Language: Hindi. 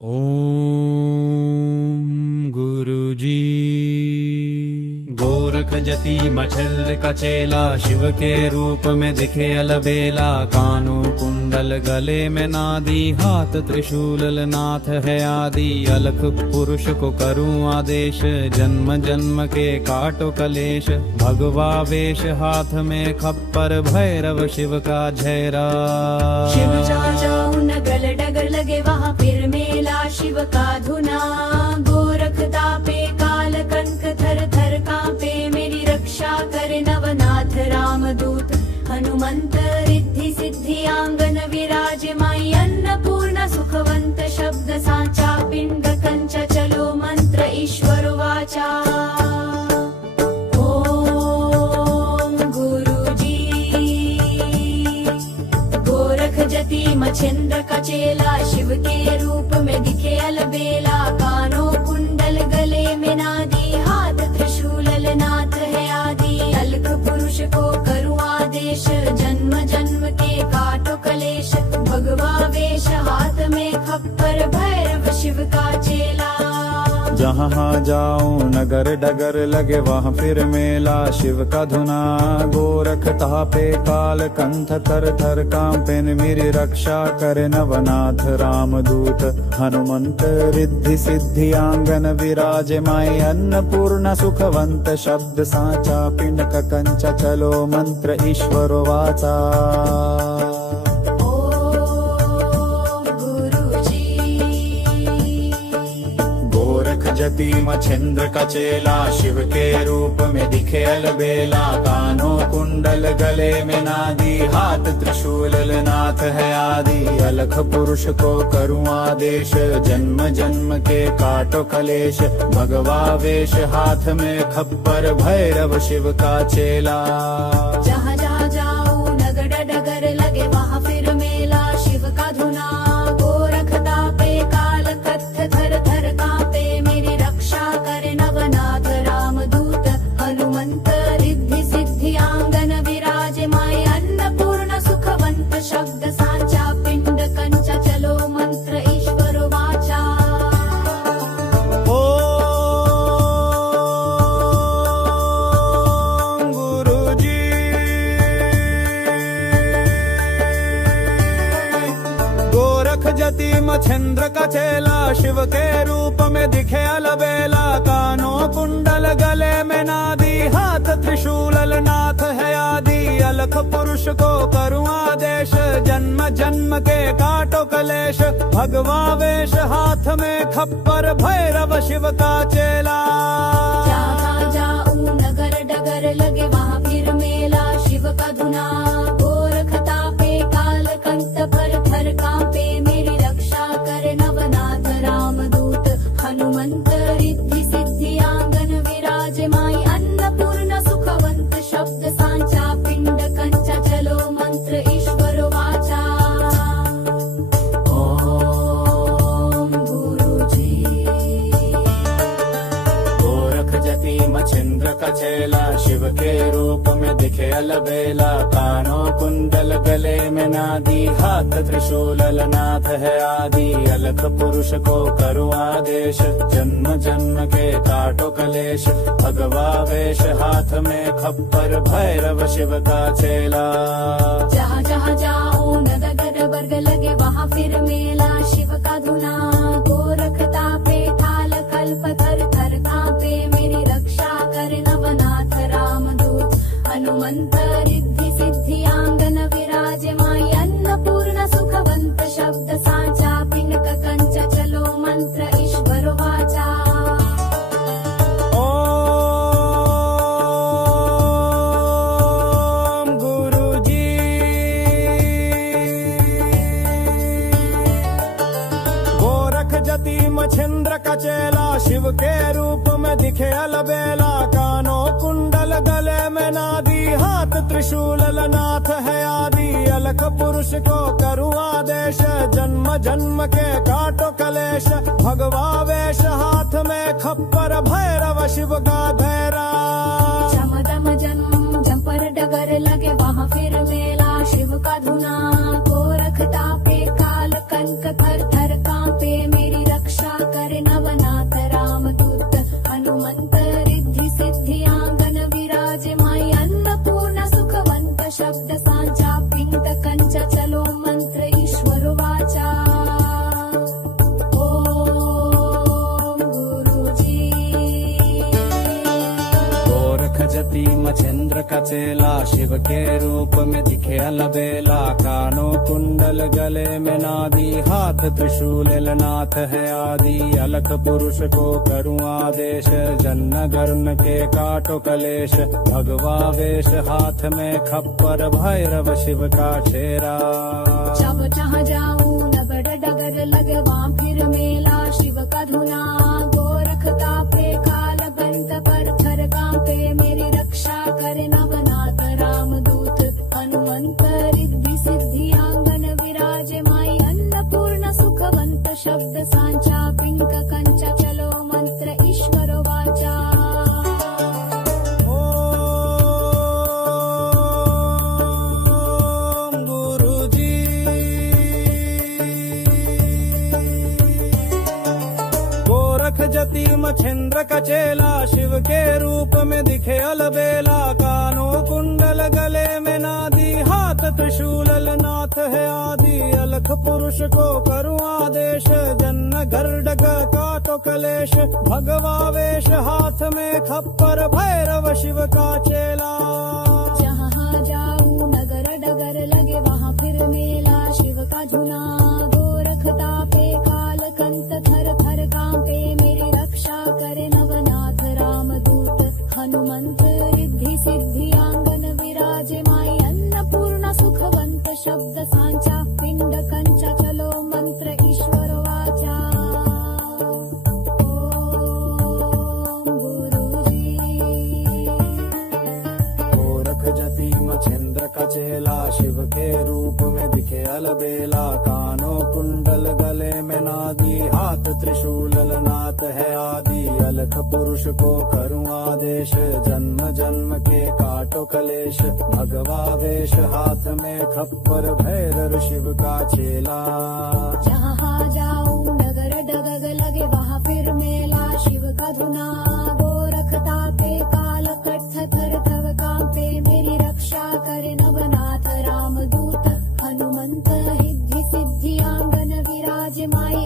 ओम गुरुजी। गोरख जति मछल का चेला, शिव के रूप में दिखे अलबेला। कानों कुंडल गले में नादी, हाथ त्रिशूल नाथ है आदि। अलख पुरुष को करूं आदेश, जन्म जन्म के काटो कलेश। भगवा वेश हाथ में खप्पर, भैरव शिव का झैरा। शिव जाऊं नगल डगर लगे वहाँ फिर मेला शिव का धुना। गोरख तापे काल कंक थर थर कांपे, मेरी रक्षा करे नवनाथ रामदूत। हनुमंत रिद्धि सिद्धि आंगन विराज माई। अन्नपूर्ण सुखवंत शब्द सांचा, पिंड कंच चलो मंत्र ईश्वर वाचा। जति मछेंद्र का चेला, शिव के रूप में दिखे अलबेला। कानों कुंडल गले में नादी, हाथ त्रिशूल नाथ है आदि। अलख पुरुष को करूं आदेश, जन्म जन्म के काटो कलेश। भगवा वेश हाथ में खप्पर, भैरव शिव का चेला। जहाँ जाऊं नगर डगर लगे वहाँ फिर मेला शिव का धुना। गोरख तापे काल कंठ थर थर कांपे, मेरी रक्षा करे नवनाथ रामदूत। हनुमंत रिद्धि सिद्धि आंगन विराज माई। अन्नपूर्ण सुखवंत शब्द सांचा, पिंड कंच चलो मंत्र ईश्वर वाचा। जति मछेंद्र का चेला, शिव के रूप में दिखे अलबेला। कानों कुंडल गले में नादी, हाथ त्रिशूल नाथ है आदि। अलख पुरुष को करूं आदेश, जन्म जन्म के काटो कलेश। भगवा वेश हाथ में खप्पर, भैरव शिव का चेला। जहाँ जहाँ जाऊं नगर डगर लगे वहाँ फिर मेला शिव का धुना। गोरख तापे काल कत्थ थर थर कांपे, मेरी रक्षा करे नवनाथ रामदूत। हनुमंत रिद्धि सिद्धि आंगन विराज माई। अन्नपूर्ण सुखवंत शब्द सांचा, पिंड कंच चलो मंत्र ईश्वर वाचा। जति मछेंद्र का चेला, शिव के रूप में दिखे अलबेला। कानों कुंडल गले में नादी, हाथ त्रिशूल नाथ है आदि। अलख पुरुष को करूं आदेश, जन्म जन्म के काटो कलेश। भगवा वेश हाथ में खप्पर, भैरव शिव का चेला। जहाँ जाऊं नगर डगर लगे वहाँ फिर मेला शिव का धुना। गोरख तापे काल कंठ थर थर कांपे, मेरी रक्षा करे नवनाथ रामदूत। हनुमंत रिद्धि सिद्धि आंगन विराज माई। अन्नपूर्ण सुखवंत शब्द सांचा, पिंड कंच चलो मंत्र ईश्वर वाचा। ओम गुरुजी। गोरख जति मछेंद्र का चेला, शिव के रूप में दिखे अलबेला। कानों कुंडल गले में नादी, हाथ त्रिशूल नाथ है आदि। अलख पुरुष को करूं आदेश, जन्म जन्म के काटो कलेश। भगवा वेश हाथ में खप्पर, भैरव शिव का चेला। जहाँ जहाँ जाऊं नगर वर्ग लगे वहाँ फिर मेला शिव का धुना। गोरख तापे थाल कल्प थर थर कांपे, मेरी रक्षा करे नवनाथ रामदूत। हनुमंत रिद्धि सिद्धि आंगन विराज माई। अन्नपूर्ण सुखवंत शब्द सांचा, पिंड कंच चलो मंत्र ईश्वर वाचा। मछेंद्र का चेला, शिव के रूप में दिखे अलबेला। कानों कुंडल गले में नादी, हाथ त्रिशूल नाथ है आदि। अलख पुरुष को करूं आदेश, जन्म जन्म के काटो कलेश। भगवा वेश हाथ में खप्पर, भैरव शिव का धैरा। चमदम जंपर डगर लगे वहाँ फिर मेला शिव का धुना। गोरख तापे काल कंक थर थर कांपे, मेरी शिव के रूप में दिखे अलबेला, कानों कुंडल गले में नादी, हाथ त्रिशूल नाथ है आदि। अलख पुरुष को करूँ आदेश, जन्न गर्म के काटो कलेश। भगवा वेश हाथ में खप्पर, भैरव शिव का छेरा। जब जहाँ जाऊं नगर डगर लगे वहाँ फिर मेला शिव का धुना। गोरखता पे काल बंत पर थर कांपे, मेरी रक्षा करे नवनाथ रामदूत। हनुमंत रिद्धि सिद्धि आंगन विराजे, माई अन्नपूर्ण सुखवंत शब्द सांचा। पिंक कंच चलो मंत्र ईश्वर वाचा। जति मछेंद्र का चेला, शिव के रूप में दिखे अलबेला। कानों कुंडल गले में नादी, हाथ त्रिशूल नाथ है आदि। अलख पुरुष को करूँ आदेश, जन्न घर डग काटो कलेश। भगवा वेश हाथ में खप्पर, भैरव शिव का चेला। जहाँ जाऊं नगर डगर लगे वहाँ फिर मेला शिव का धुना। गोरखता पे काल कंत थर थर कांपे, मेरी रक्षा करे नवनाथ रामदूत। हनुमंत रिद्धि सिद्धि आंगन विराजे, माई अन्नपूर्ण सुखवंत शब्द सांचा। पिंड कंचा चलो मंत्र ईश्वर वाचा। जति मछेंद्र का चेला, शिव के रूप में दिखे अलबेला। कानों कुंडल गले में नादी, हाथ त्रिशूल नाथ है आदि। अलख पुरुष को करूँ आदेश, जन्म जन्म के काटो कलेश। भगवा वेश हाथ में खप्पर, भैरव शिव का चेला। जहाँ जाऊं नगर डगग लगे वहाँ फिर मेला शिव का धुना। गोरखता पे काल कट्ठ थर थर कांपे, मेरी रक्षा करे नवनाथ रामदूत। हनुमंत रिद्धि सिद्धि आंगन विराजे, माई